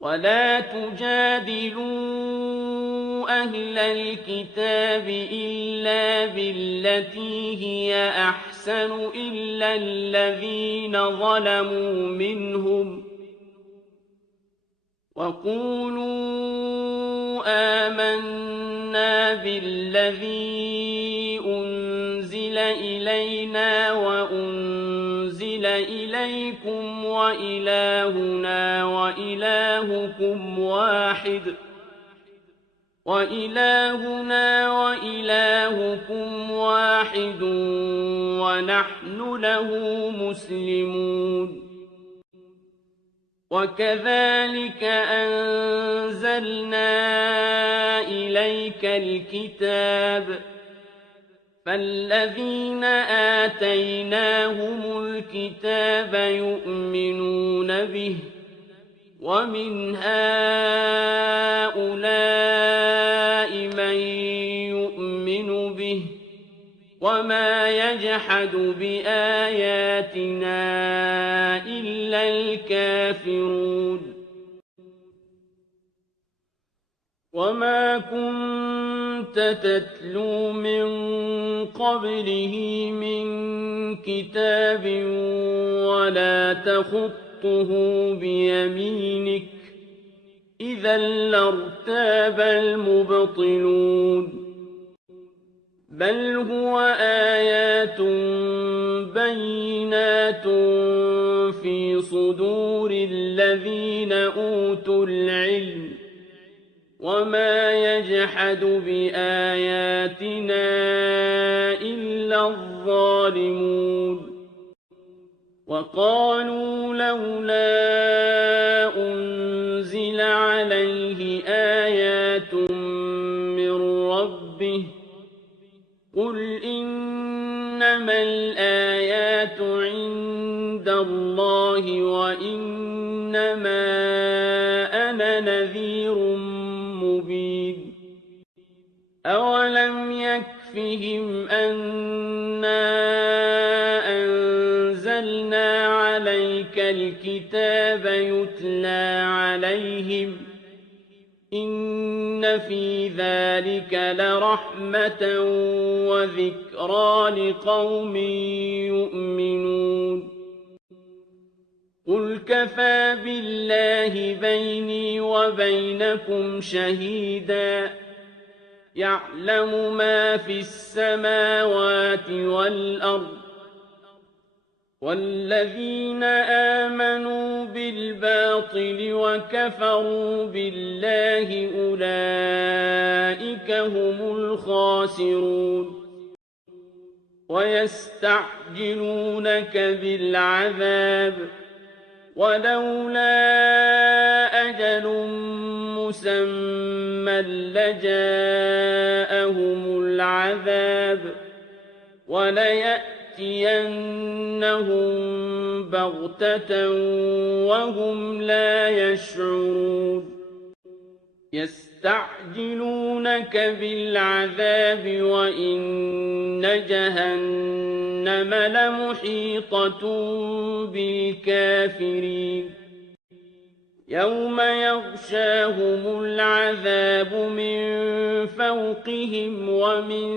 ولا تجادلوا أهل الكتاب إلا بالتي هي أحسن إلا الذين ظلموا منهم وقولوا آمنا بالذي أنزل إلينا وأنزل إليكم وإلهنا وإلهكم واحد ونحن له مسلمون وكذلك أنزلنا إليك الكتاب فالذين آتيناهم الكتاب يؤمنون به ومن هؤلاء من يؤمن به وما يجحد بآياتنا إلا الكافرون وما كنت تتلو من قبله من كتاب ولا تخطه بيمينك إذا لارتاب المبطلون بل هو آيات بينات في صدور الذين أوتوا العلم وما يجحد بآياتنا إلا الظالمون وقالوا لولا أنزل عليه آيات من ربه قل إنما الآيات عند الله وإنما أنا نذير مبين أولم يكفهم أنا أنزلنا عليك الكتاب يتلى عليهم إن في ذلك لرحمة وذكرى لقوم يؤمنون قل كفى بالله بيني وبينكم شهيدا يعلم ما في السماوات والأرض والذين آمنوا بالباطل وكفروا بالله أولئك هم الخاسرون ويستعجلونك بالعذاب ولولا أجل مسمى لجاءهم العذاب وليأتينهم بغتة وهم لا يشعرون يستعجلونك بالعذاب وإن جهنم لمحيطة بالكافرين يوم يغشاهم العذاب من فوقهم ومن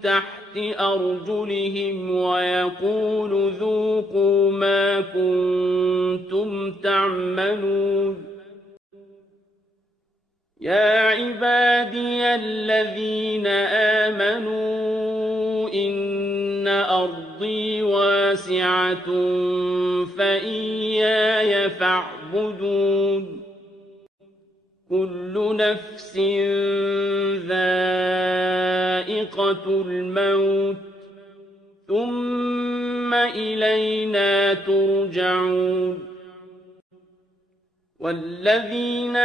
تحت أرجلهم ويقول ذوقوا ما كنتم تعملون يا عبادي الذين آمنوا إن أرضي واسعة فإياي فاعبدون كل نفس ذائقة الموت ثم إلينا ترجعون والذين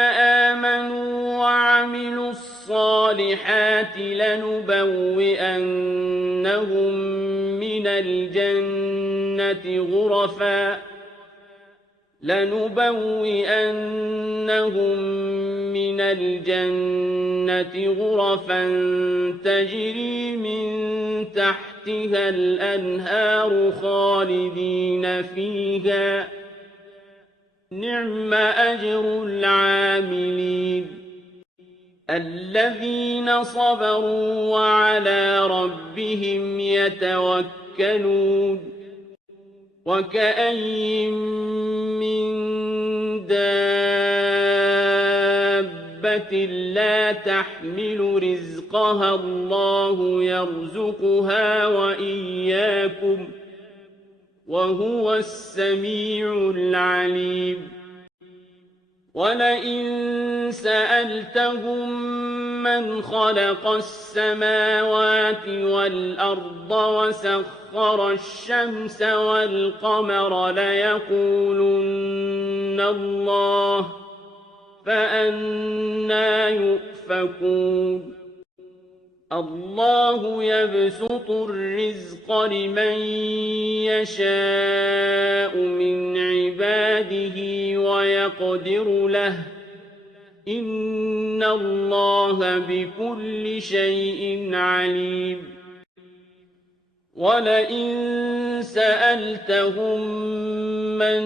آمنوا وعملوا الصالحات لنبوئنهم من الجنة غرفا تجري من تحتها الأنهار خالدين فيها نعم أجر العاملين الذين صبروا وعلى ربهم يتوكلون وكأين من دابة لا تحمل رزقها الله يرزقها وإياكم وهو السميع العليم ولئن سألتهم من خلق السماوات والأرض وسخر الشمس والقمر ليقولن الله فأنى يؤفكون الله يبسط الرزق لمن يشاء من عباده ويقدر له إن الله بكل شيء عليم ولئن سألتهم من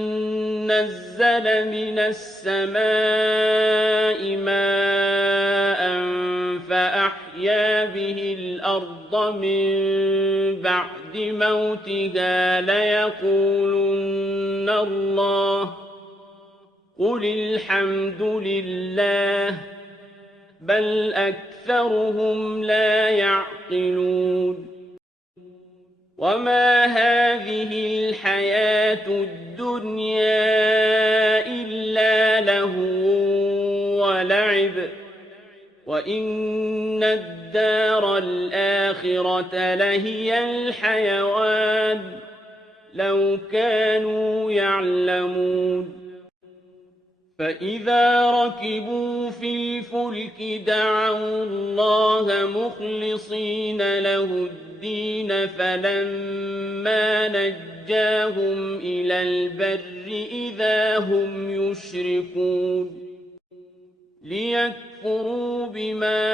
نزل من السماء ماء فأحيا به الأرض من بعد موتها ليقولن الله قل الحمد لله بل أكثرهم لا يعقلون وما هذه الحياة الدنيا إلا لهو ولعب وإن الدار الآخرة لهي الحيوان لو كانوا يعلمون فإذا ركبوا في الفلك دعوا الله مخلصين له الدين فلما نجاهم إلى البر إذا هم يشركون ليكفروا بما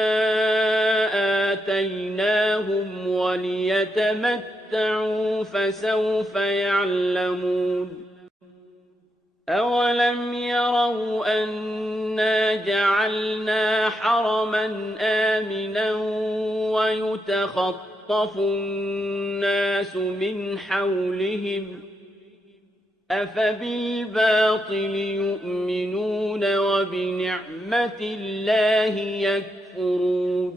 آتيناهم وليتمتعوا فسوف يعلمون أولم يروا أنا جعلنا حرما آمنا ويتخطف الناس من حولهم أفبالباطل يؤمنون وبنعمة الله يكفرون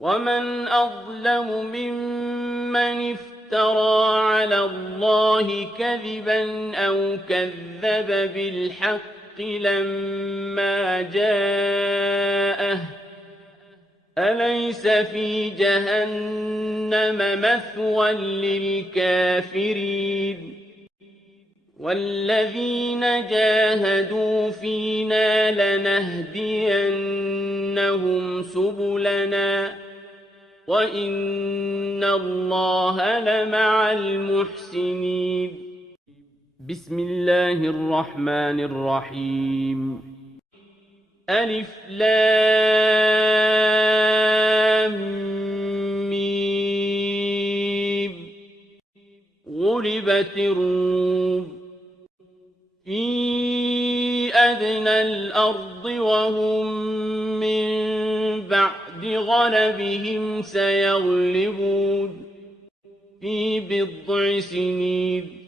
ومن أظلم ممن افترى على الله كذبا أو كذب بالحق لما جاءه أليس في جهنم مثوى للكافرين والذين جاهدوا فينا لنهدينهم سبلنا وإن الله لمع المحسنين بسم الله الرحمن الرحيم ألف لام ميم غلبت الروم في أدنى الأرض وهم من بعد غلبهم سيغلبون في بضع سنين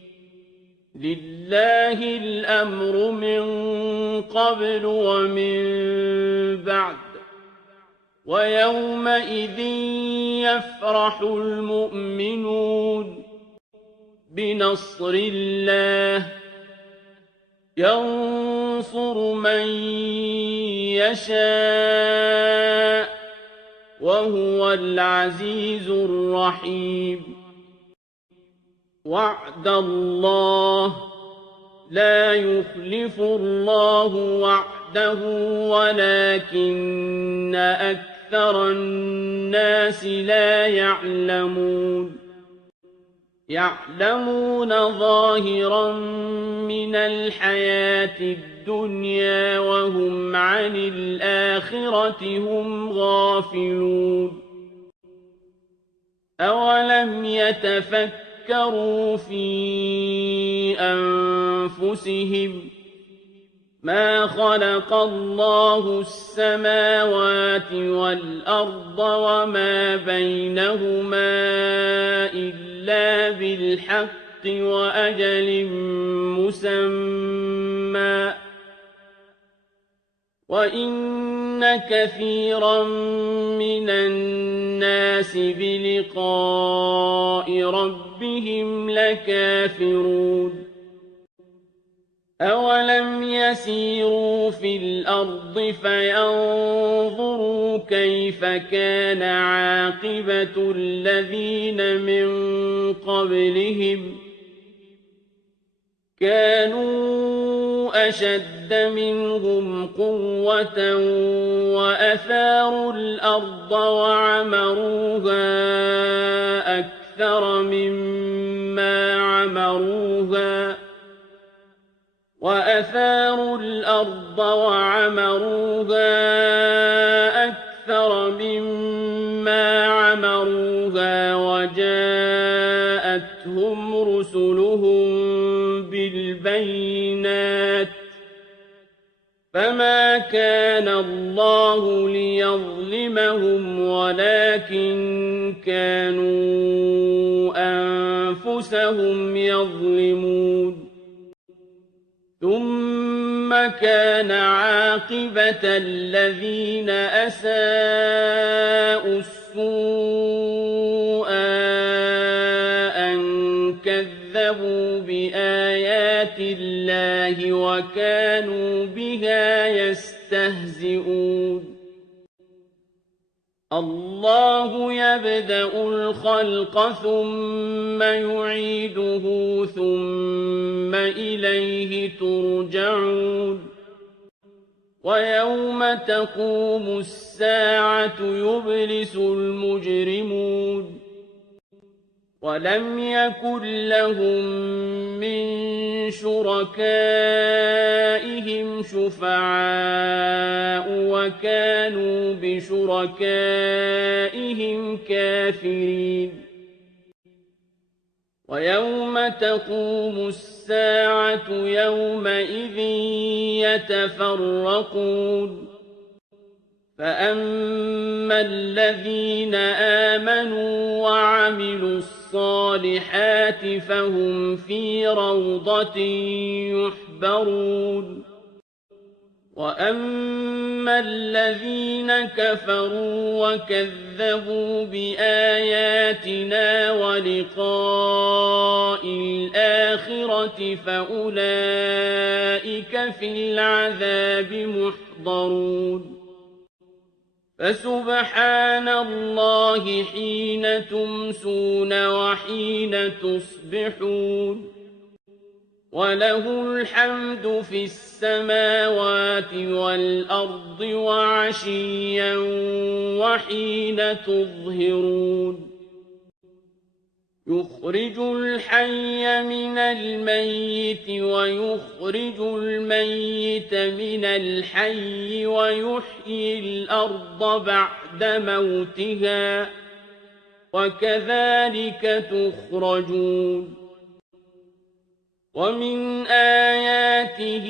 لله الأمر من قبل ومن بعد ويومئذ يفرح المؤمنون بنصر الله ينصر من يشاء وهو العزيز الرحيم وعد الله لا يخلف الله وعده ولكن أكثر الناس لا يعلمون يعلمون ظاهرا من الحياة الدنيا وهم عن الآخرة هم غافلون أولم يتفكروا فكروا في أنفسهم ما خلق الله السماوات والأرض وما بينهما إلا بالحق وأجل مسمى وإن كثيرا من الناس بلقاء ربهم لكافرون أولم يسيروا في الأرض فينظروا كيف كان عاقبة الذين من قبلهم كانوا أشد منهم قوة وأثاروا الأرض وعمروها أكثر مما عمروها وجاءتهم رسلهم بالبينات فما كان الله ليظلمهم ولكن كانوا أنفسهم يظلمون ثم كان عاقبة الذين أساءوا السوء أن كذبوا بآيات الله وكانوا بها يستهزئون الله يبدأ الخلق ثم يعيده ثم إليه ترجعون ويوم تقوم الساعة يبلس المجرمون ولم يكن لهم من شركائهم شفعاء وكانوا بشركائهم كافرين ويوم تقوم الساعة يومئذ يتفرقون فأما الذين آمنوا وعملوا الصالحات فهم في روضة يحبرون وأما الذين كفروا وكذبوا بآياتنا ولقاء الآخرة فأولئك في العذاب محضرون فسبحان الله حين تمسون وحين تصبحون وله الحمد في السماوات والأرض وعشيا وحين تظهرون يخرج الحي من الميت ويخرج الميت من الحي ويحيي الأرض بعد موتها وكذلك تخرجون ومن آياته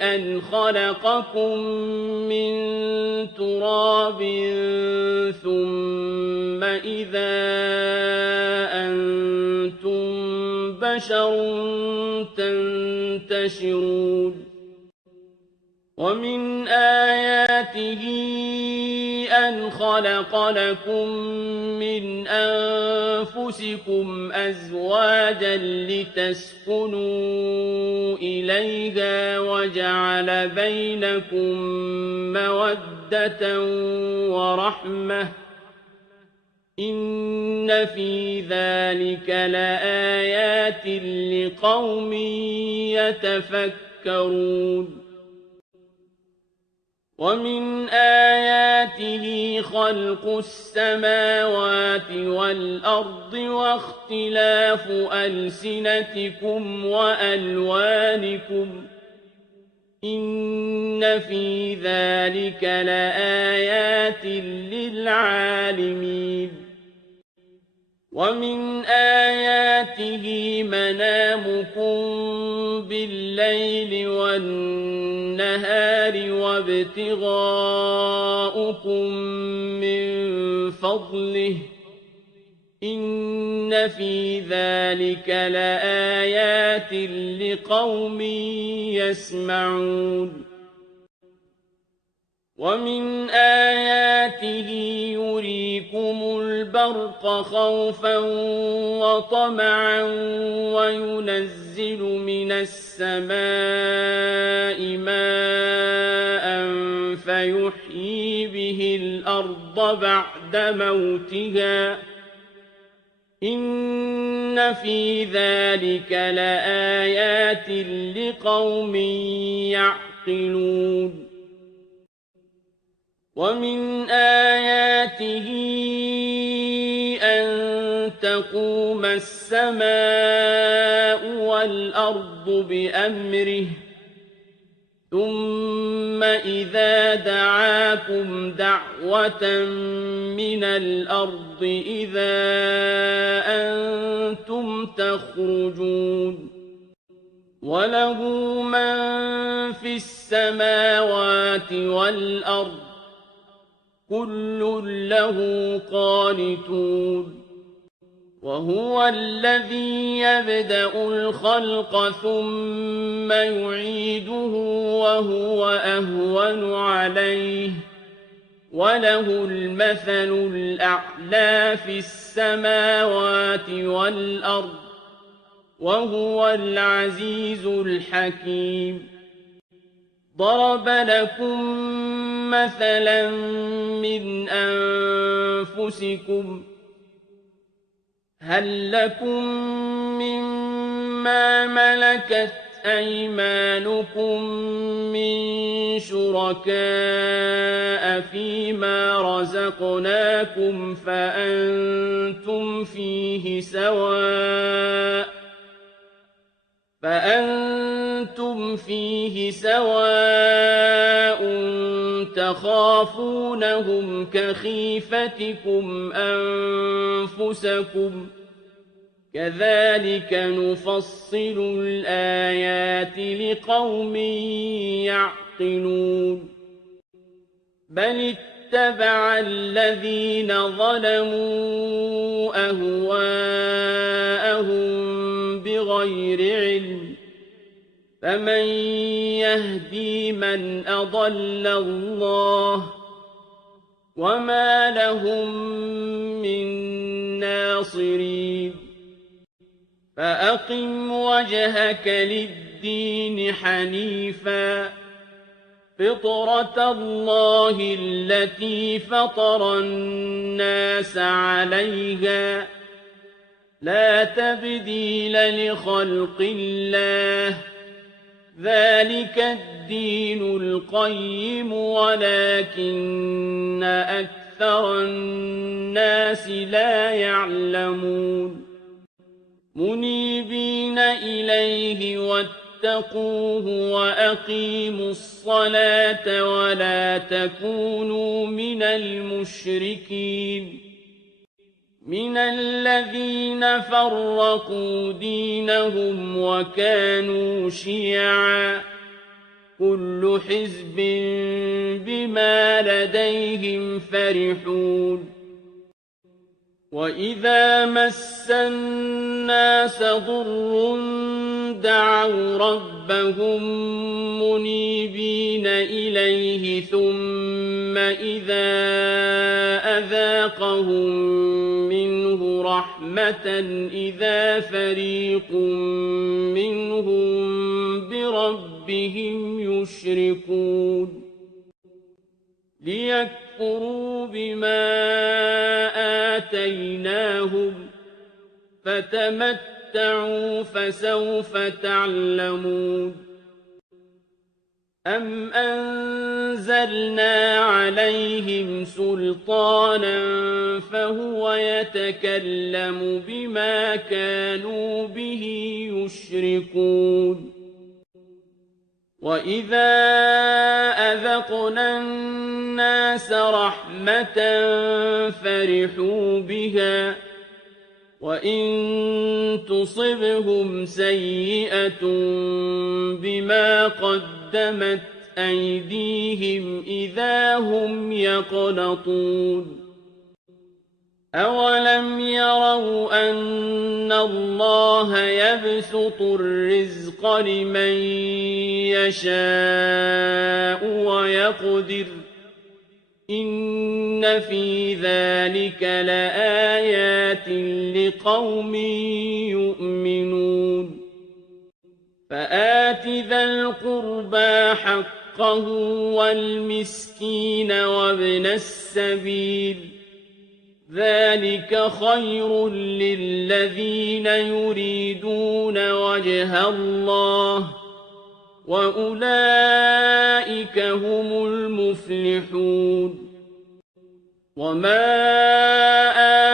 أن خلقكم من تراب ثم إذا أنتم بشر تنتشرون ومن آياته أن خلق لكم من أنفسكم أزواجا لتسكنوا إليها وجعل بينكم مودة ورحمة إن في ذلك لآيات لقوم يتفكرون ومن آياته خلق السماوات والأرض واختلاف ألسنتكم وألوانكم إن في ذلك لآيات للعالمين وَمِنْ آيَاتِهِ مَنَامُكُمْ بِاللَّيْلِ وَالنَّهَارِ وَابْتِغَاؤُكُمْ مِنْ فَضْلِهِ ۚ إِنَّ فِي ذَلِكَ لَآيَاتٍ لِقَوْمٍ يَسْمَعُونَ وَمِنْ آيَاتِهِ يُرِيكُمُ الْبَرْقَ خَوْفًا وَطَمَعًا وَيُنَزِّلُ مِنَ السَّمَاءِ مَاءً فَيُحْيِي بِهِ الْأَرْضَ بَعْدَ مَوْتِهَا ۚ إِنَّ فِي ذَلِكَ لَآيَاتٍ لِقَوْمٍ يَعْقِلُونَ وَمِنْ آيَاتِهِ أَن تَقُومَ السَّمَاءُ وَالْأَرْضُ بِأَمْرِهِ ثُمَّ إِذَا دَعَاكُمْ دَعْوَةً مِّنَ الْأَرْضِ إِذَا أَنتُمْ تَخْرُجُونَ وَلَهُ مَن فِي السَّمَاوَاتِ وَالْأَرْضِ كُلٌّ لَّهُ قَانِتُونَ وَهُوَ الَّذِي يَبْدَأُ الْخَلْقَ ثُمَّ يُعِيدُهُ وَهُوَ أَهْوَنُ عَلَيْهِ ۖ وَلَهُ الْمَثَلُ الْأَعْلَىٰ فِي السَّمَاوَاتِ وَالْأَرْضِ ۖ وَهُوَ الْعَزِيزُ الْحَكِيمُ ضَرَبَ لَكُم مَّثَلًا مِّنْ أَنفُسِكُمْ ۖ هَل لَّكُم مِّمَّا مَلَكَتْ أَيْمَانُكُم مِّن شُرَكَاءَ فِيمَا رَزَقْنَاكُمْ فَأَنتُمْ فِيهِ سَوَاءٌ تَخَافُونَهُمْ كَخِيفَتِكُمْ أَنفُسَكُمْ ۚ كَذَٰلِكَ نُفَصِّلُ الْآيَاتِ لِقَوْمٍ يَعْقِلُونَ بَلِ اتَّبَعَ الَّذِينَ ظَلَمُوا أَهْوَاءَهُم بِغَيْرِ عِلْمٍ ۖ فَمَن يَهْدِي مَنْ أَضَلَّ اللَّهُ ۖ وَمَا لَهُم مِّن نَّاصِرِينَ فَأَقِمْ وَجْهَكَ لِلدِّينِ حَنِيفًا فِطْرَتَ اللَّهِ الَّتِي فَطَرَ النَّاسَ عَلَيْهَا ۚ لَا تَبْدِيلَ لِخَلْقِ اللَّهِ ۚ ذَٰلِكَ الدِّينُ الْقَيِّمُ وَلَٰكِنَّ أَكْثَرَ النَّاسِ لَا يَعْلَمُونَ مُنِيبِينَ إِلَيْهِ وَاتَّقُوهُ وَأَقِيمُوا الصَّلَاةَ وَلَا تَكُونُوا مِنَ الْمُشْرِكِينَ مِنَ الَّذِينَ فَرَّقُوا دِينَهُمْ وَكَانُوا شِيَعًا ۖ كُلُّ حِزْبٍ بِمَا لَدَيْهِمْ فَرِحُونَ وَإِذَا مَسَّ النَّاسَ ضُرٌّ دَعَوْا رَبَّهُم مُّنِيبِينَ إِلَيْهِ ثُمَّ إِذَا أَذَاقَهُم مِّنْهُ رَحْمَةً إِذَا فَرِيقٌ مِّنْهُم بِرَبِّهِمْ يُشْرِكُونَ لِيَكْفُرُوا بِمَا آتَيْنَاهُمْ ۚ فَتَمَتَّعُوا فَسَوْفَ تَعْلَمُونَ أَمْ أَنزَلْنَا عَلَيْهِمْ سُلْطَانًا فَهُوَ يَتَكَلَّمُ بِمَا كَانُوا بِهِ يُشْرِكُونَ وَإِذَا أَذَقْنَا النَّاسَ رَحْمَةً فَرِحُوا بِهَا وَإِن تُصِبْهُمْ سَيِّئَةٌ بِمَا قَدَّمَتْ أَيْدِيهِمْ إِذَا هُمْ يَقْنَطُونَ أَوَلَمْ يَرَوْا أَنَّ اللَّهَ يَبْسُطُ الرِّزْقَ لِمَن يَشَاءُ وَيَقْدِرُ إِنَّ فِي ذَلِكَ لَآيَاتٍ لِقَوْمٍ يُؤْمِنُونَ فَآتِ ذَا الْقُرْبَىٰ حَقَّهُ وَالْمِسْكِينَ وَابْنَ السَّبِيلِ ذَلِكَ خَيْرٌ لِّلَّذِينَ يُرِيدُونَ وَجْهَ اللَّهِ وَأُولَٰئِكَ هُمُ الْمُفْلِحُونَ وَمَا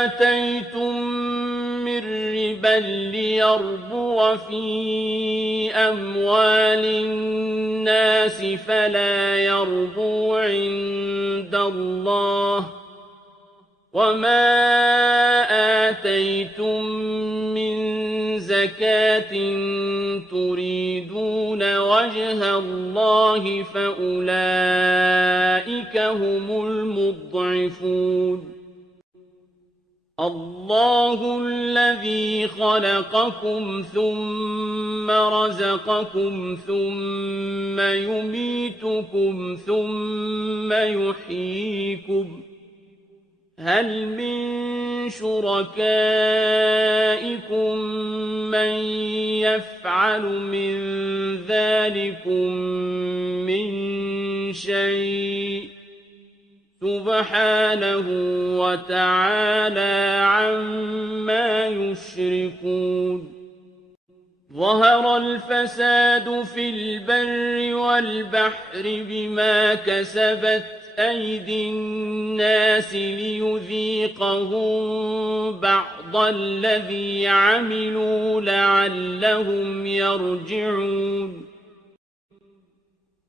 آتَيْتُم مِّن رِّبًا لِّيَرْبُوَ فِي أَمْوَالِ النَّاسِ فَلَا يَرْبُو عِندَ اللَّهِ وَمَا آتَيْتُم مِّن زَكَاةٍ تُرِيدُونَ وَجْهَ اللَّهِ فَأُولَٰئِكَ هُمُ الْمُضْعِفُونَ اللَّهُ الَّذِي خَلَقَكُمْ ثُمَّ رَزَقَكُمْ ثُمَّ يُمِيتُكُمْ ثُمَّ يُحْيِيكُمْ هَلْ مِن شُرَكَائِكُم مَّن يَفْعَلُ مِن ذَٰلِكُم مِّن شَيْءٍ ۚ سُبْحَانَهُ وَتَعَالَىٰ عَمَّا يُشْرِكُونَ ظَهَرَ الْفَسَادُ فِي الْبَرِّ وَالْبَحْرِ بِمَا كَسَبَتْ أَيْدِي النَّاسِ لِيُذِيقَهُم بَعْضَ الَّذِي عَمِلُوا لَعَلَّهُمْ يَرْجِعُونَ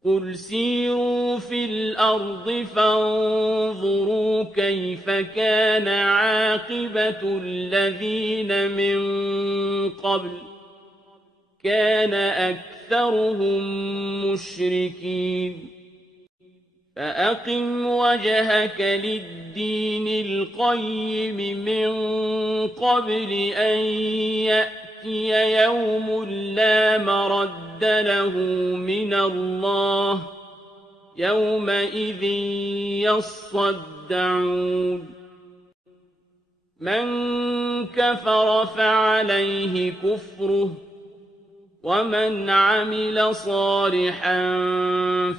قُلْ سِيرُوا فِي الْأَرْضِ فَانظُرُوا كَيْفَ كَانَ عَاقِبَةُ الَّذِينَ مِن قَبْلُ كَانَ أَكْثَرُهُم مُّشْرِكِينَ فَأَقِمْ وَجْهَكَ لِلدِّينِ الْقَيِّمِ مِن قَبْلِ أَن يَأْتِيَ يَوْمٌ لَّا مَرَدَّ لَهُ مِنَ اللَّهِ يَوْمَئِذٍ يَصَّدَّعُونَ مَن كَفَرَ فَعَلَيْهِ كُفْرُهُ وَمَنْ عَمِلَ صَالِحًا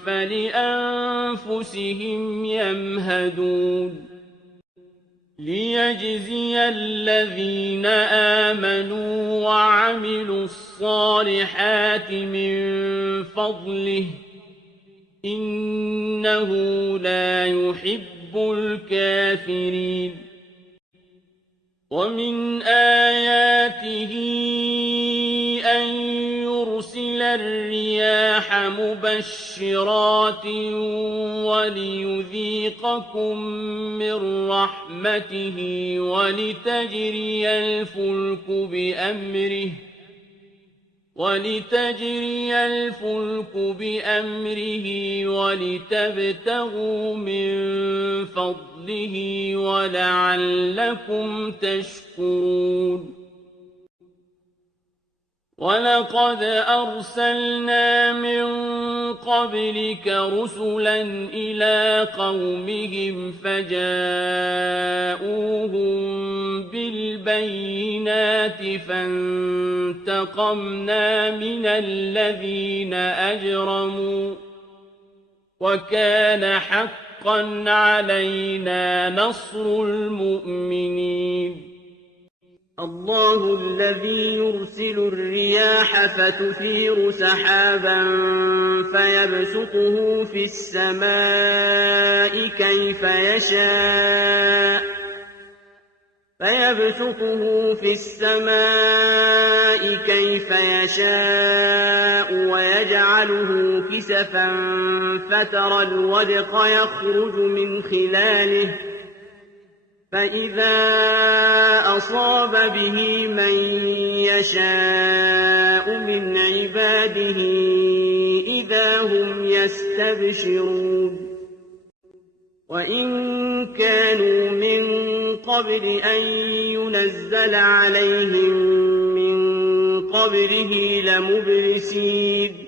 فَلِأَنفُسِهِمْ يَمْهَدُونَ لِيَجْزِيَ الَّذِينَ آمَنُوا وَعَمِلُوا الصَّالِحَاتِ مِن فَضْلِهِ ۚ إِنَّهُ لَا يُحِبُّ الْكَافِرِينَ وَمِنْ آيَاتِهِ أَن يُرْسِلَ الرِّيَاحَ مُبَشِّرَاتٍ وَلِيُذِيقَكُم مِّن رَّحْمَتِهِ وَلِتَجْرِيَ الْفُلْكُ بِأَمْرِهِ وَلِتَبْتَغُوا مِن فَضْلِهِ وَلَعَلَّكُمْ تَشْكُرُونَ وَلَقَدْ أَرْسَلْنَا مِن قَبْلِكَ رُسُلًا إِلَىٰ قَوْمِهِمْ فَجَاءُوهُم بِالْبَيِّنَاتِ فَانتَقَمْنَا مِنَ الَّذِينَ أَجْرَمُوا ۖ وَكَانَ حَقًّا عَلَيْنَا نَصْرُ الْمُؤْمِنِينَ اللَّهُ الَّذِي يُرْسِلُ الرِّيَاحَ فَتُثِيرُ سَحَابًا فَيَبْسُطُهُ فِي السَّمَاءِ كَيْفَ يَشَاءُ وَيَجْعَلُهُ كِسَفًا فَتَرَى الْوَدْقَ يَخْرُجُ مِنْ خِلَالِهِ فإذا أصاب به من يشاء من عباده إذا هم يستبشرون وإن كانوا من قبل أن ينزل عليهم من قبله لمبلسين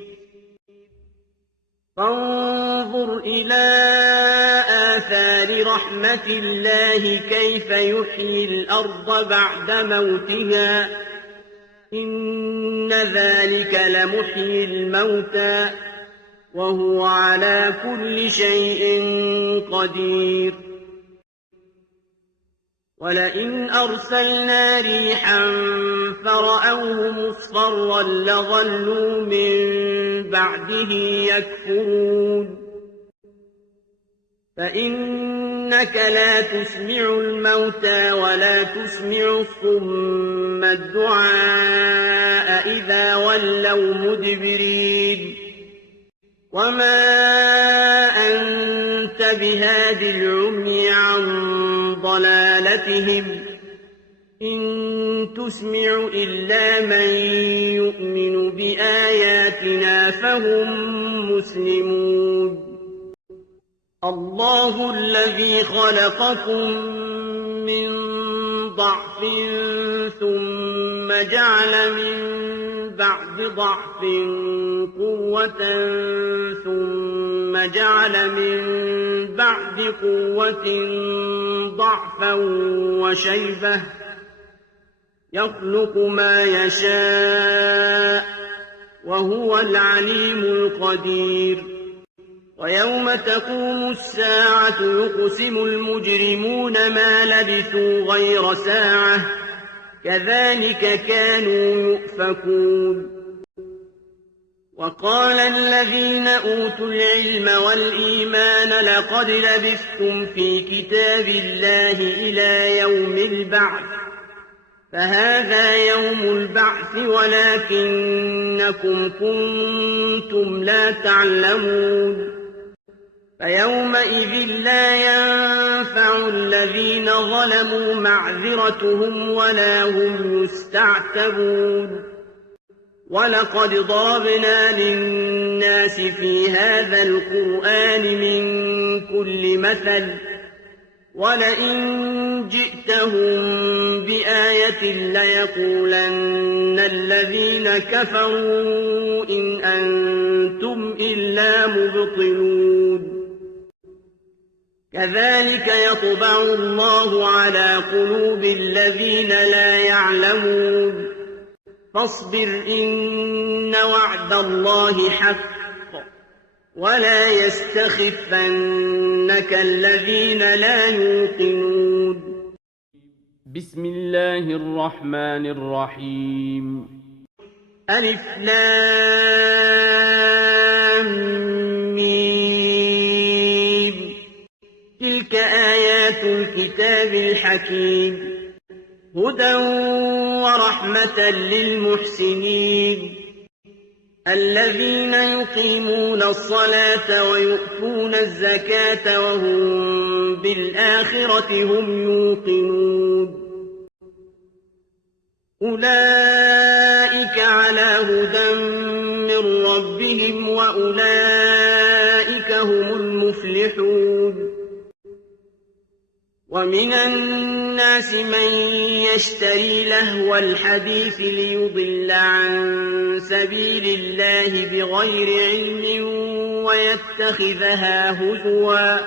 فانظر إلى آثار رحمة الله كيف يحيي الأرض بعد موتها إن ذلك لمحيي الموتى وهو على كل شيء قدير ولئن أرسلنا ريحا فرأوه مصفرا لظلوا من بعده يكفرون فإنك لا تسمع الموتى ولا تسمع الصم الدعاء إذا ولوا مدبرين وما أنت بهاد العمي عن ضلالتهم إن تسمع إلا من يؤمن بآياتنا فهم مسلمون الله الذي خلقكم من ضعف ثم جعل من بعد ضعف قوة ثم جعل من بعد قوة ضعفا وشيبة يخلق ما يشاء وهو العليم القدير ويوم تقوم الساعة يقسم المجرمون ما لبثوا غير ساعة كذلك كانوا يؤفكون وقال الذين أوتوا العلم والإيمان لقد لبثتم في كتاب الله إلى يوم البعث فهذا يوم البعث ولكنكم كنتم لا تعلمون فيومئذ لا ينفع الذين ظلموا معذرتهم ولا هم يستعتبون ولقد ضربنا للناس في هذا القرآن من كل مثل ولئن جئتهم بآية ليقولن الذين كفروا إن أنتم إلا مبطلون كذلك يطبع الله على قلوب الذين لا يعلمون فاصبر إن وعد الله حق ولا يستخفنك الذين لا يوقنون بسم الله الرحمن الرحيم ألف لام ميم تلك آيات الكتاب الحكيم هدى ورحمة للمحسنين الذين يقيمون الصلاة ويؤتون الزكاة وهم بالآخرة هم يوقنون أولئك على هدى من ربهم وأولئك هم المفلحون ومن الناس من يشتري لهو الحديث ليضل عن سبيل الله بغير علم ويتخذها هزوا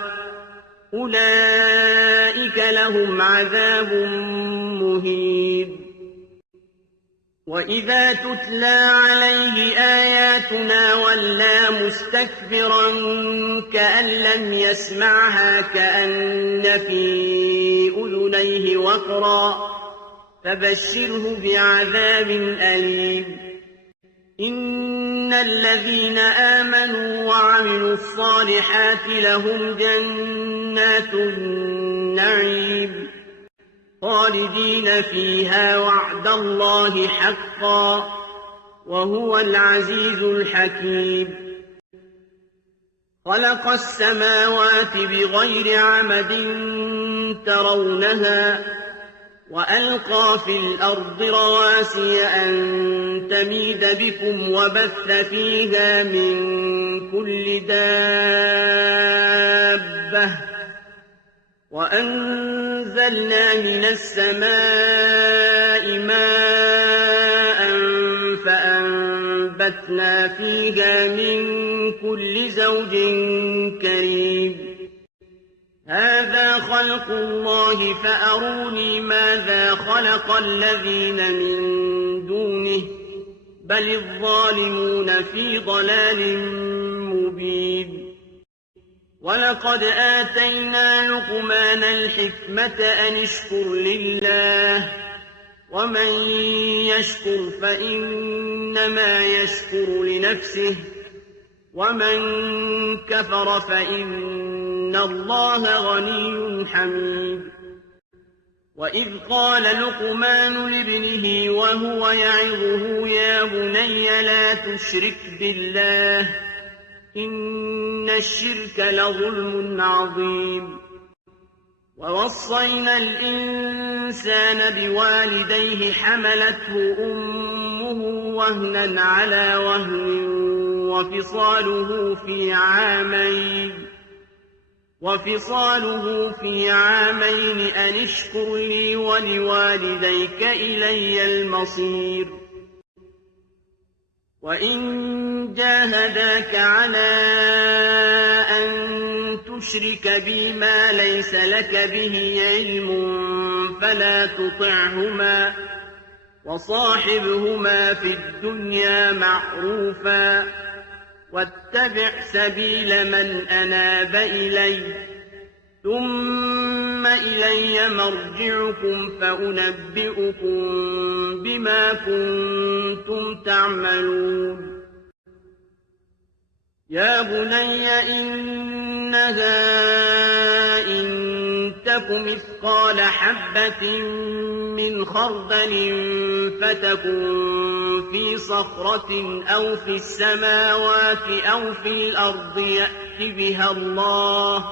أولئك لهم عذاب مهين وإذا تتلى عليه آياتنا ولى مستكبرا كأن لم يسمعها كأن في أذنيه وقرا فبشره بعذاب أليم إن الذين آمنوا وعملوا الصالحات لهم جنات النعيم خالدين فيها وعد الله حقا وهو العزيز الحكيم خلق السماوات بغير عمد ترونها وألقى في الأرض رواسي أن تميد بكم وبث فيها من كل دابة وأنزلنا من السماء ماء فأنبتنا فيها من كل زوج كريم هذا خلق الله فأروني ماذا خلق الذين من دونه بل الظالمون في ضلال مبين ولقد آتينا لقمان الحكمة أن اشكر لله ومن يشكر فإنما يشكر لنفسه ومن كفر فإن الله غني حميد وإذ قال لقمان لابنه وهو يعظه يا بني لا تشرك بالله إن الشرك لظلم عظيم ووصينا الإنسان بوالديه حملته أمه وهنا على وهن وفصاله في عامين أن اشكر لي ولوالديك إلي المصير وإن جاهداك على أن تشرك بي ما ليس لك به علم فلا تطعهما وصاحبهما في الدنيا معروفا واتبع سبيل من أناب إلي ثم إلي مرجعكم فأنبئكم بما كنتم تعملون يا بني إنها إن تك مثقال حبة من خردل فتكن في صخرة أو في السماوات أو في الأرض يأت بها الله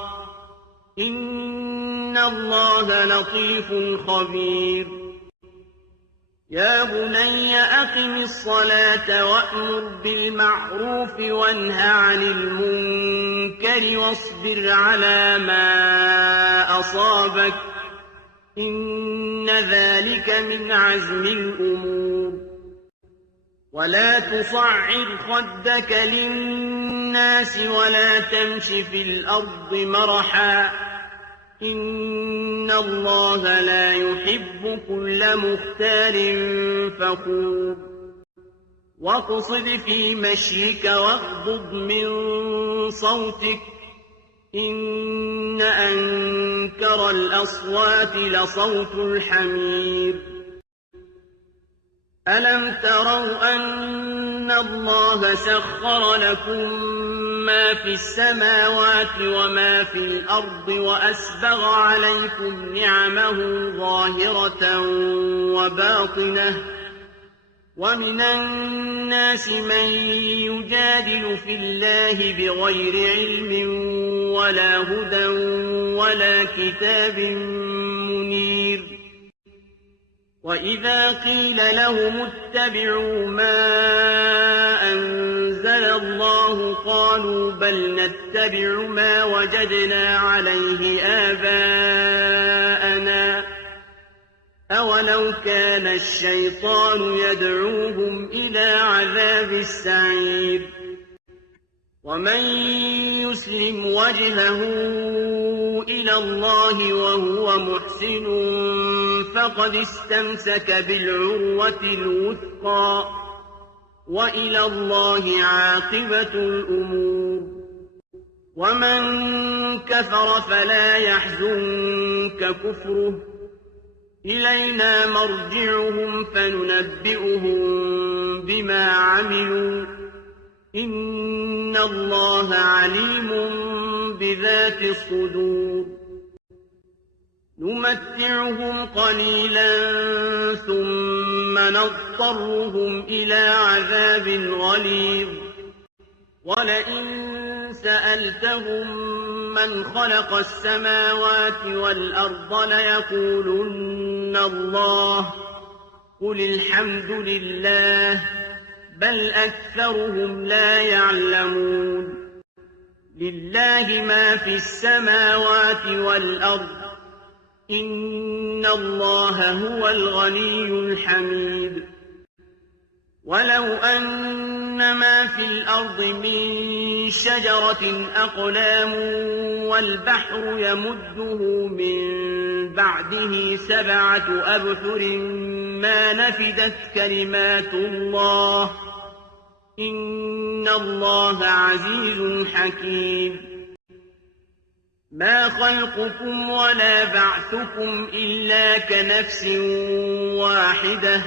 إن الله لطيف خبير يا بني أقم الصلاة وأمر بالمعروف وانه عن المنكر واصبر على ما أصابك إن ذلك من عزم الأمور ولا تصعر خدك للناس ولا تمش في الأرض مرحا إن الله لا يحب كل مختال فخور واقصد في مشيك واغضض من صوتك إن أنكر الأصوات لصوت الحمير ألم تروا أن الله سخر لكم ما في السماوات وما في الأرض وأسبغ عليكم نعمه ظاهرة وباطنة ومن الناس من يجادل في الله بغير علم ولا هدى ولا كتاب منير وإذا قيل لهم اتبعوا ما أنزل الله قالوا بل نتبع ما وجدنا عليه آباءنا أولو كان الشيطان يدعوهم إلى عذاب السعير ومن يسلم وجهه إلى الله وهو محسن فقد استمسك بالعروة الوثقى وإلى الله عاقبة الأمور ومن كفر فلا يحزنك كفره إلينا مرجعهم فننبئهم بما عملوا إن الله عليم بذات الصدور نمتعهم قليلا ثم نضطرهم إلى عذاب غليظ ولئن سألتهم من خلق السماوات والأرض ليقولن الله قل الحمد لله بل أكثرهم لا يعلمون لله ما في السماوات والأرض إن الله هو الغني الحميد ولو أن ما في الأرض من شجرة أقلام والبحر يمده من بعده 7 أبحر ما نفدت كلمات الله إن الله عزيز حكيم ما خلقكم ولا بعثكم إلا كنفس واحدة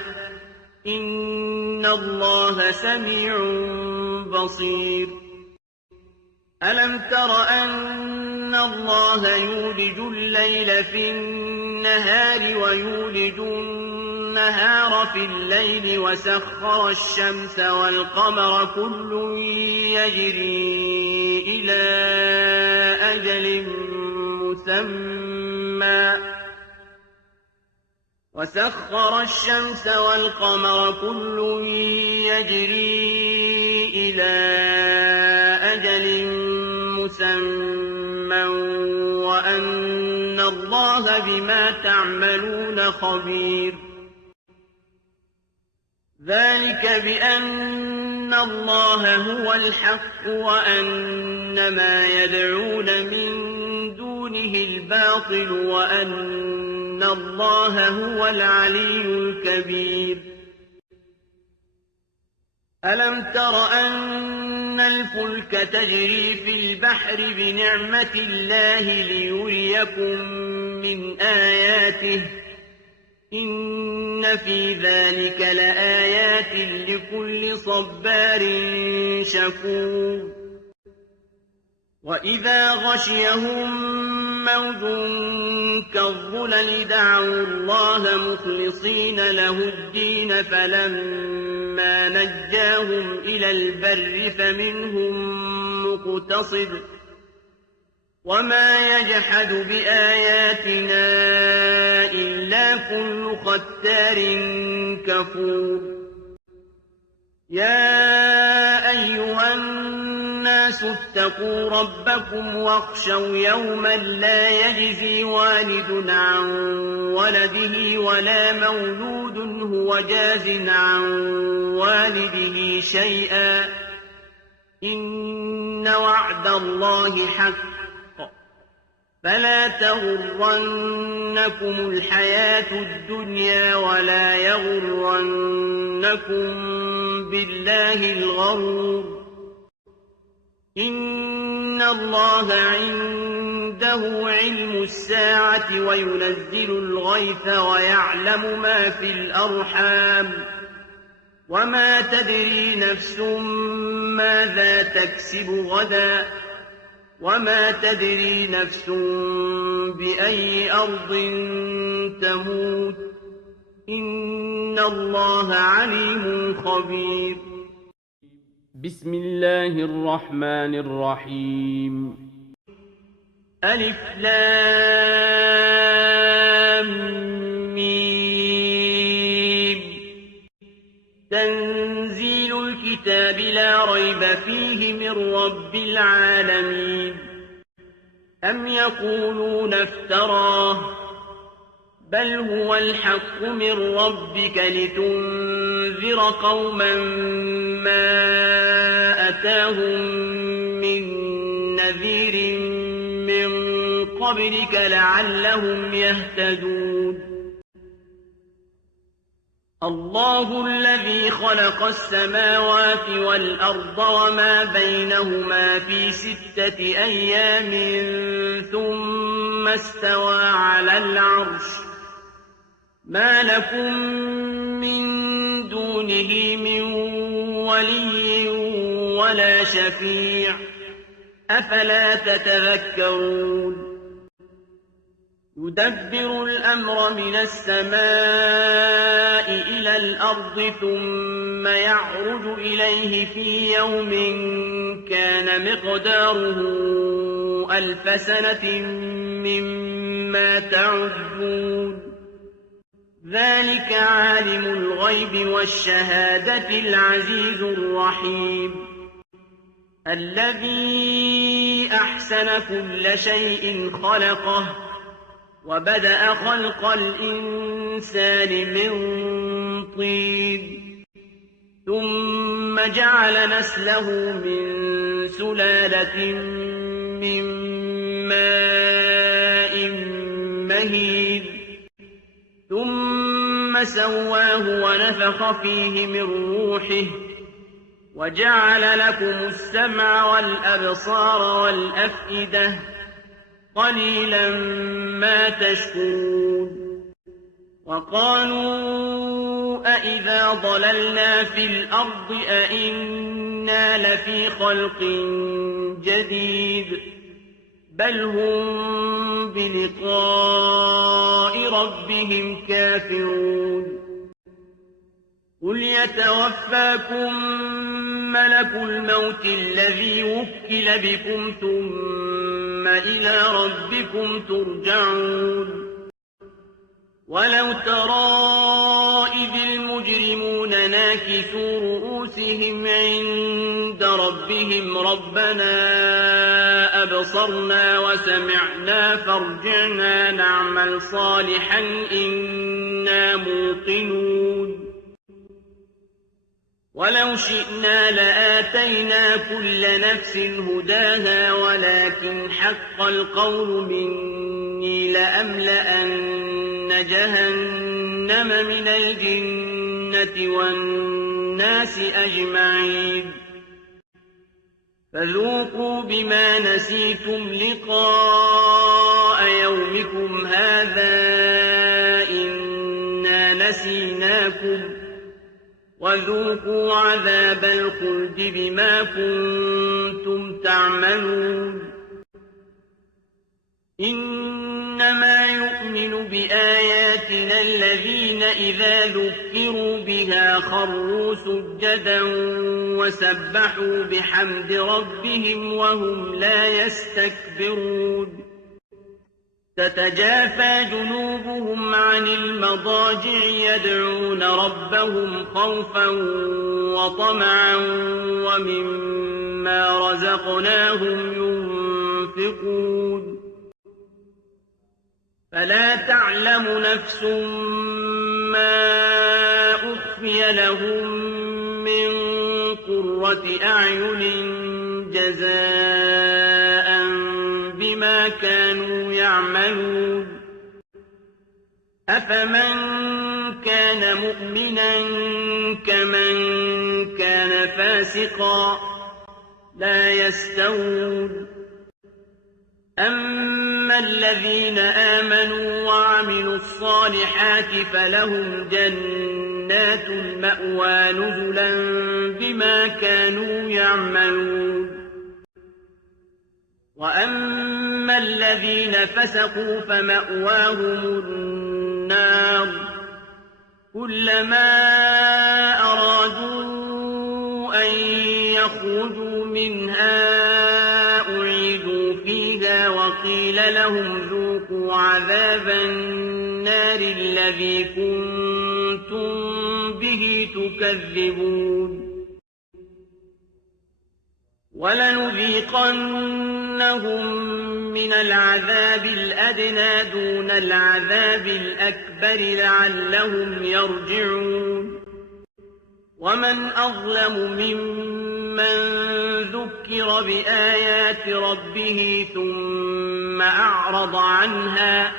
إن الله سميع بصير ألم تر أن الله يولج الليل في النهار ويولج النهار في الليل وسخر الشمس والقمر كل يجري إلى أجل مسمى وسخر الشمس والقمر كل يجري إلى أجل مسمى وأن الله بما تعملون خبير ذلك بأن الله هو الحق وأن ما يدعون من دونه الباطل وأن الله هو العلي الكبير ألم تر أن الفلك تجري في البحر بنعمة الله ليريكم من آياته إن في ذلك لآيات لكل صبار شكور وإذا غشيهم موج كالظلل دعوا الله مخلصين له الدين فلما نجاهم إلى البر فمنهم مقتصد وما يجحد بآياتنا إلا كل ختار كفور يا أيها الناس اتقوا ربكم واخشوا يوما لا يجزي والد عن ولده ولا مولود هو جاز عن والده شيئا إن وعد الله حق فلا تغرنكم الحياة الدنيا ولا يغرنكم بالله الغرور إن الله عنده علم الساعة وينزل الغيث ويعلم ما في الأرحام وما تدري نفس ماذا تكسب غدا وما تدري نفس بأي أرض تموت إن الله عليم خبير بسم الله الرحمن الرحيم ألف لام ميم تنزيل الكتاب لا ريب فيه من رب العالمين أم يقولون افتراه بل هو الحق من ربك لتنذر قوما ما أتاهم من نذير من قبلك لعلهم يهتدون الله الذي خلق السماوات والأرض وما بينهما في 6 أيام ثم استوى على العرش ما لكم من دونه من ولي ولا شفيع أفلا تتذكرون يدبر الأمر من السماء إلى الأرض ثم يعرج إليه في يوم كان مقداره 1000 سنة مما تعدون ذلك عالم الغيب والشهادة العزيز الرحيم الذي أحسن كل شيء خلقه وبدأ خلق الإنسان من طين ثم جعل نسله من سلالة من ماء مهين ثم سواه ونفخ فيه من روحه وجعل لكم السمع والأبصار والأفئدة قليلا ما تشكرون وقالوا أإذا ضللنا في الأرض أإنا لفي خلق جديد بل هم بلقاء ربهم كافرون قل يتوفاكم ملك الموت الذي وكل بكم ثم إلى ربكم ترجعون ولو ترى إذ المجرمون ناكثوا رؤوسهم عند ربهم ربنا أبصرنا وسمعنا فارجعنا نعمل صالحا إنا موقنون ولو شئنا لآتينا كل نفس هداها ولكن حق القول مني لأملأن جهنم من الجنة والناس أجمعين فذوقوا بما نسيتم لقاء يومكم هذا إنا نسيناكم وذوقوا عذاب الخلد بما كنتم تعملون إنما يؤمن بآياتنا الذين إذا ذكروا بها خروا سجدا وسبحوا بحمد ربهم وهم لا يستكبرون تتجافى جنوبهم عن المضاجع يدعون ربهم خوفا وطمعا ومما رزقناهم ينفقون فلا تعلم نفس ما أخفي لهم من قرة أعين جزاء بما كانوا يعملون أفمن كان مؤمنا كمن كان فاسقا لا يستوون أما الذين آمنوا وعملوا الصالحات فلهم جنات المأوى نزلا بما كانوا يعملون وأما الذين فسقوا فمأواهم النار كلما أرادوا أن يخرجوا منها أعيدوا فيها وقيل لهم ذوقوا عذاب النار الذي كنتم به تكذبون ولنذيقنهم من العذاب الأدنى دون العذاب الأكبر لعلهم يرجعون ومن أظلم ممن ذكر بآيات ربه ثم أعرض عنها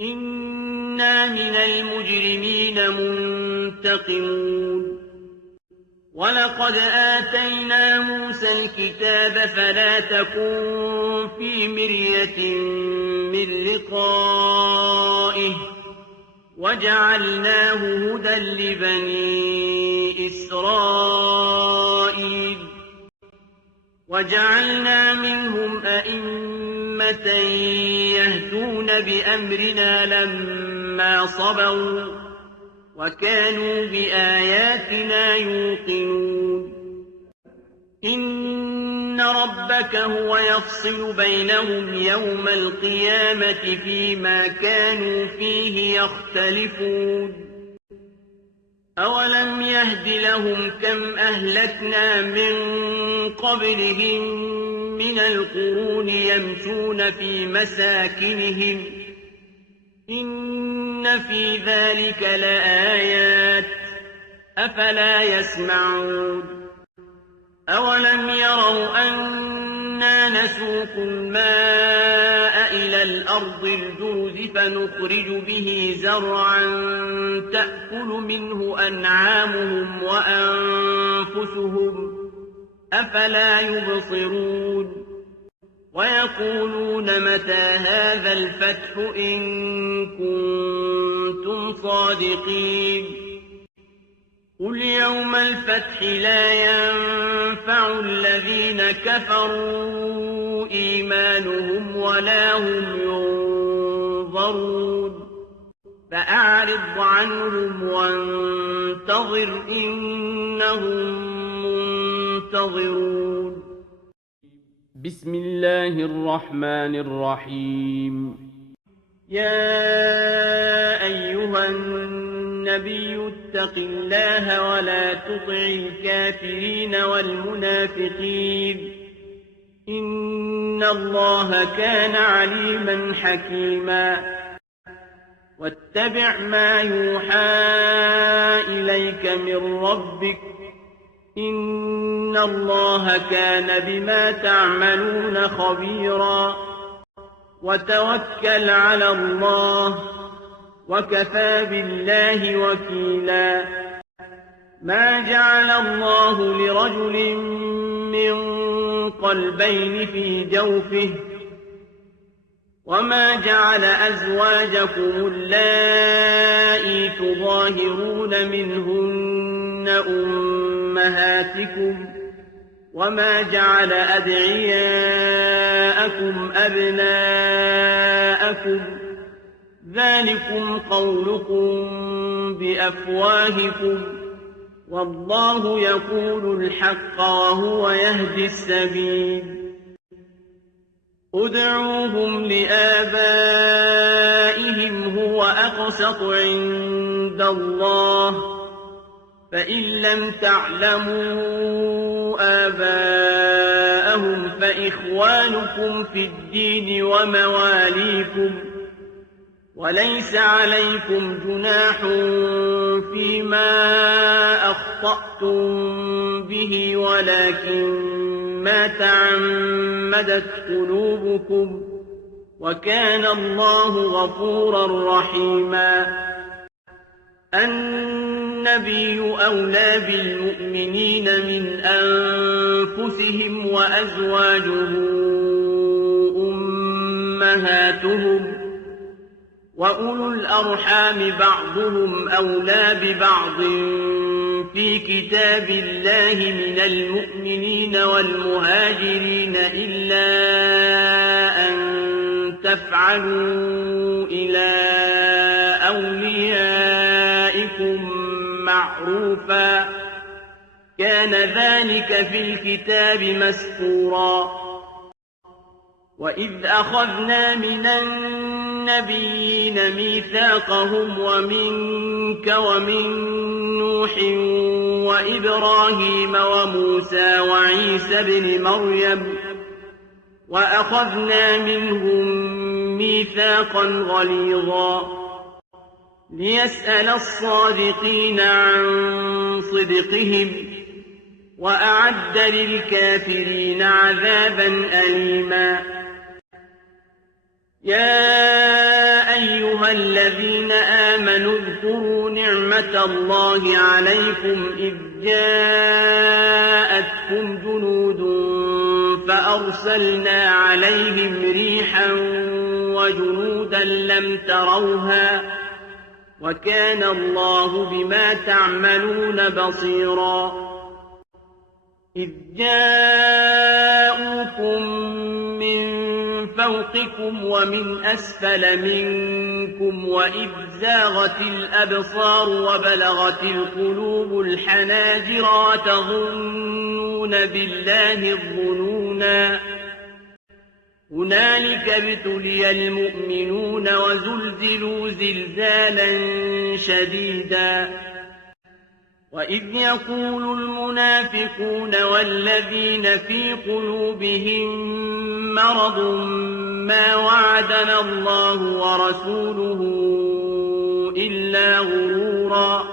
إنا من المجرمين منتقمون ولقد آتينا موسى الكتاب فلا تكن في مرية من لقائه وجعلناه هدى لبني إسرائيل وجعلنا منهم أئمة يهدون بأمرنا لما صبروا وكانوا بآياتنا يوقنون إن ربك هو يفصل بينهم يوم القيامة فيما كانوا فيه يختلفون أولم يهد لهم كم أهلكنا من قبلهم من القرون يمشون في مساكنهم إن في ذلك لآيات أفلا يسمعون أولم يروا أنا نسوق الماء إلى الأرض الجرز فنخرج به زرعا تأكل منه أنعامهم وأنفسهم أفلا يبصرون ويقولون متى هذا الفتح إن كنتم صادقين قل يوم الفتح لا ينفع الذين كفروا إيمانهم ولا هم ينظرون فأعرض عنهم وانتظر إنهم منتظرون بسم الله الرحمن الرحيم يا أيها النبي اتق الله ولا تطع الكافرين والمنافقين إن الله كان عليما حكيما واتبع ما يوحى إليك من ربك إن الله كان بما تعملون خبيرا وتوكل على الله وكفى بالله وكيلا ما جعل الله لرجل من قلبين في جوفه وما جعل أزواجكم اللائي تظاهرون منهن أمهاتكم وما جعل أدعياءكم أبناءكم ذلكم قولكم بأفواهكم والله يقول الحق وهو يهدي السبيل ادعوهم لآبائهم هو أقسط عند الله فإن لم تعلموا آباءهم فإخوانكم في الدين ومواليكم وليس عليكم جناح فيما أخطأتم به ولكن ما تعمدت قلوبكم وكان الله غفورا رحيما النبي أولى بالمؤمنين من أنفسهم وأزواجه أمهاتهم وأولو الأرحام بعضهم أولى ببعض في كتاب الله من المؤمنين والمهاجرين إلا أن تفعلوا إلى أوليائكم معروفا كان ذلك في الكتاب مسطورا وإذ أخذنا من النبيين ميثاقهم ومنك ومن نوح وإبراهيم وموسى وعيسى بن مريم وأخذنا منهم ميثاقا غليظا ليسأل الصادقين عن صدقهم وأعد للكافرين عذابا أليما يا أيها الذين آمنوا اذكروا نعمة الله عليكم إذ جاءتكم جنود فأرسلنا عليهم ريحا وجنودا لم تروها وكان الله بما تعملون بصيرا إذ جاءتكم فوقكم ومن أسفل منكم وإذ زاغت الأبصار وبلغت القلوب الحناجر وتظنون بالله الظنونا هنالك ابتلي المؤمنون وزلزلوا زلزالا شديدا وإذ يقول المنافقون والذين في قلوبهم مرض ما وعدنا الله ورسوله إلا غرورا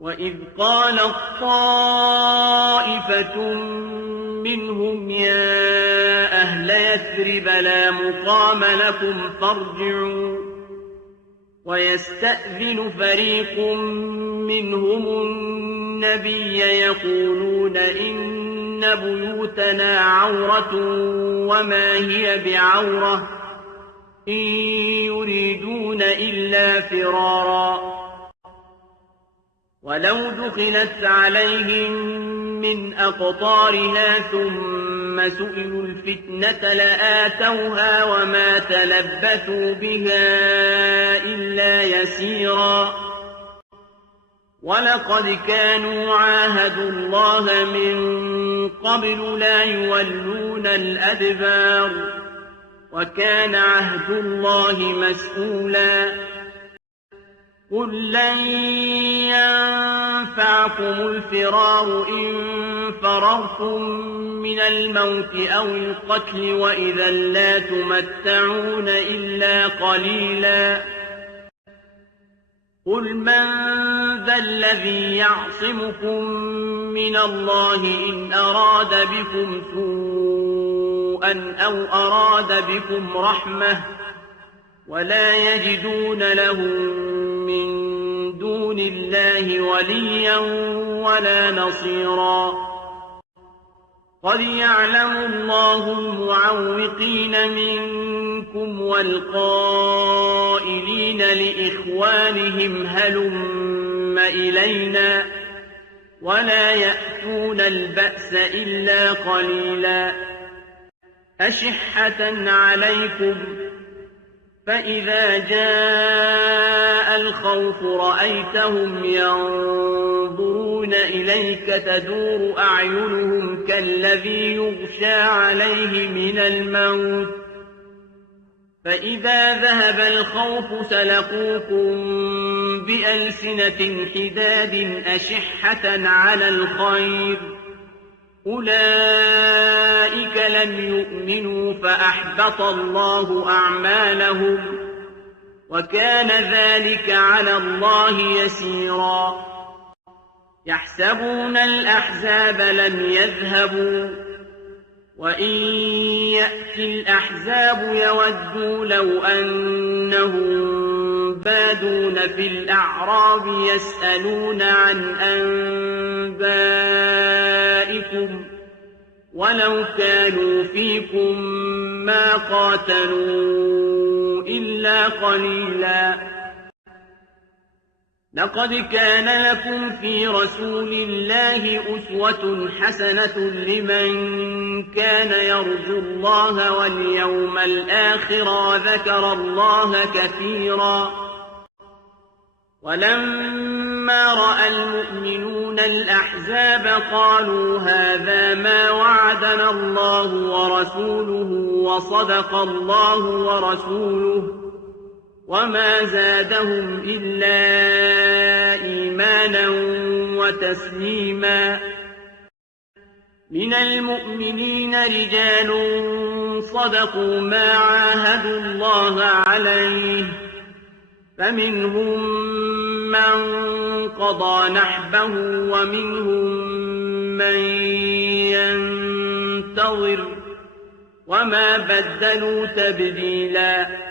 وإذ قالت طائفة منهم يا أهل يثرب لا مقام لكم فارجعوا ويستأذن فريق منهم النبي يقولون إن بيوتنا عورة وما هي بعورة إن يريدون إلا فرارا ولو دخلت عليهم من أقطارها ثم سئلوا الفتنة لآتوها وما تلبثوا بها إلا يسيرا ولقد كانوا عاهدوا الله من قبل لا يولون الأدبار وكان عهد الله مسؤولا قل لن ينفعكم الفرار إن فررتم من الموت أو القتل وإذا لا تمتعون إلا قليلا قل من ذا الذي يعصمكم من الله إن أراد بكم سوءا أو أراد بكم رحمة ولا يجدون لهم من دون الله وليا ولا نصيرا قد يعلم الله المعوقين منكم والقائلين لإخوانهم هلم إلينا ولا يأتون البأس إلا قليلا أشحة عليكم فإذا جاء الخوف رأيتهم ينظرون إليك تدور أعينهم كالذي يغشى عليه من الموت فإذا ذهب الخوف سلقوكم بألسنة حداد أشحة على الخير أولئك لم يؤمنوا فأحبط الله أعمالهم وكان ذلك على الله يسيرا يحسبون الأحزاب لم يذهبوا وإن يأتي الأحزاب يودوا لو أنهم بادون في الأعراب يسألون عن أنبائكم ولو كانوا فيكم ما قاتلوا إلا قليلا لقد كان لكم في رسول الله أسوة حسنة لمن كان يرجو الله واليوم الآخر وذكر الله كثيرا ولما رأى المؤمنون الأحزاب قالوا هذا ما وعدنا الله ورسوله وصدق الله ورسوله وما زادهم إلا إيمانا وتسليما من المؤمنين رجال صدقوا ما عاهدوا الله عليه فمنهم من قضى نحبه ومنهم من ينتظر وما بدلوا تبديلا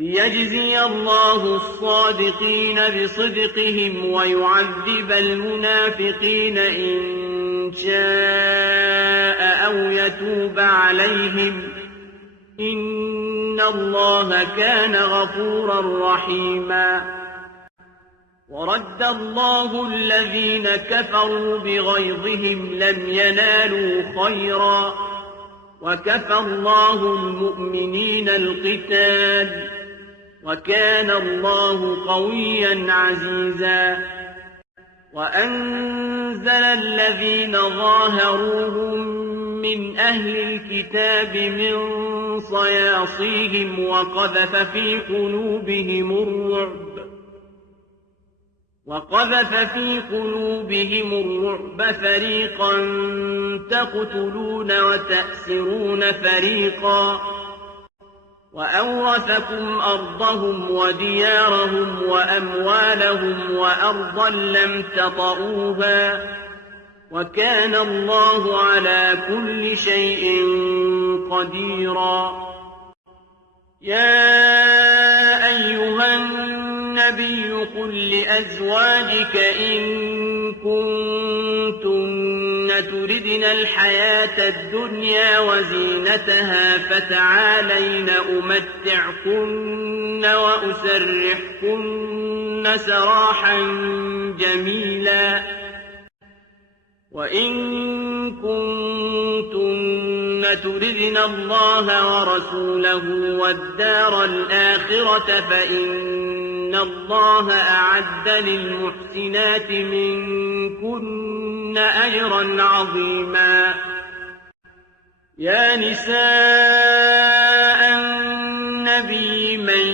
ليجزي الله الصادقين بصدقهم ويعذب المنافقين إن شاء أو يتوب عليهم إن الله كان غفورا رحيما ورد الله الذين كفروا بغيظهم لم ينالوا خيرا وكفى الله المؤمنين القتال وكان الله قويا عزيزا وأنزل الذين ظاهروهم من أهل الكتاب من صياصيهم وقذف في قلوبهم الرعب فريقا تقتلون وتأسرون فريقا وأورثكم أرضهم وديارهم وأموالهم وأرضا لم تطئوها وكان الله على كل شيء قديرا يا أيها النبي قل لأزواجك إن كنتن تردن الحياة الدنيا وزينتها فتعالين أمتعكن وأسرحكن سراحا جميلا وإن كنتن تردن الله ورسوله والدار الآخرة فإن الله أعد للمحسنات منكن أجرا عظيما يا نساء النبي من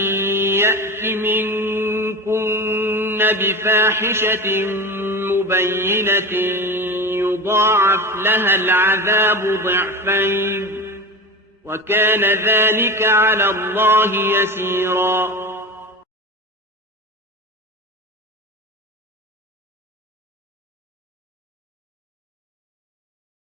يأت منكن بفاحشة مبينة يضاعف لها العذاب ضعفين وكان ذلك على الله يسيرا